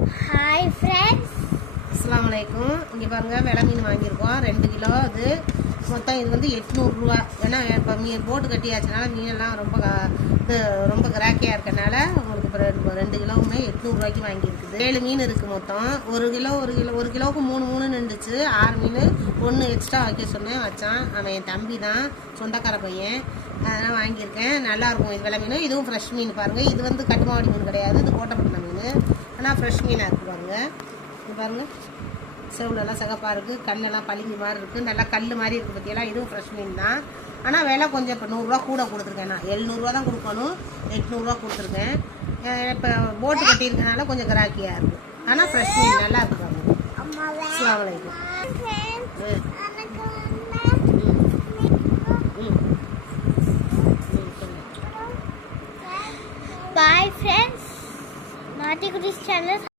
Hi friends, அஸ்ஸலாமு அலைக்கும். இங்கே பாருங்கள், வெலை மீன் வாங்கியிருக்கோம் 2 கிலோ. அது மொத்தம் இது வந்து 800 ரூபா. ஏன்னா இப்போ போட்டு கட்டியாச்சுனால மீனெல்லாம் ரொம்ப கிராக்கியாக இருக்கனால உங்களுக்கு இப்போ 2 கிலோவுமே 800 ரூபாய்க்கு வாங்கியிருக்குது. 7 மீன் இருக்குது மொத்தம். ஒரு கிலோவுக்கு 3 நின்றுச்சு. 6 மீன் 1 எக்ஸ்ட்ரா வைக்க சொன்னேன், வச்சான். அவன் என் தம்பி தான், சொந்தக்கார பையன். அதெல்லாம் வாங்கியிருக்கேன். நல்லாயிருக்கும் இது வெலை மீன். இதுவும் ஃப்ரெஷ் மீன் பாருங்கள். இது வந்து கட்டுமாவடி மீன் கிடையாது, இது கோட்டைப்பட்டினம் மீன். ஆனால் ஃப்ரெஷ் மீனாக இருக்குது பாருங்கள். இது பாருங்கள், செவ்வளெல்லாம் சிகப்பாக இருக்குது, கண்ணெல்லாம் பளிங்கு மாதிரி இருக்குது, நல்லா கல் மாதிரி இருக்குது பற்றியெல்லாம். இதுவும் ஃப்ரெஷ் மீன் தான். ஆனால் விலை கொஞ்சம் இப்போ 100 ரூபா கூட கொடுத்துருக்கேன். நான் 700 ரூபா தான் கொடுக்கணும், 800 ரூபா கொடுத்துருக்கேன். இப்போ போட்டு கட்டியிருக்கனால கொஞ்சம் கிராக்கியாக இருக்குது. ஆனால் ஃப்ரெஷ் மீன் நல்லா இருக்குது பாருங்க. அஸ்ஸலாமு அலைக்கும். Bye friends. மாட்டி குட்டி சேனல்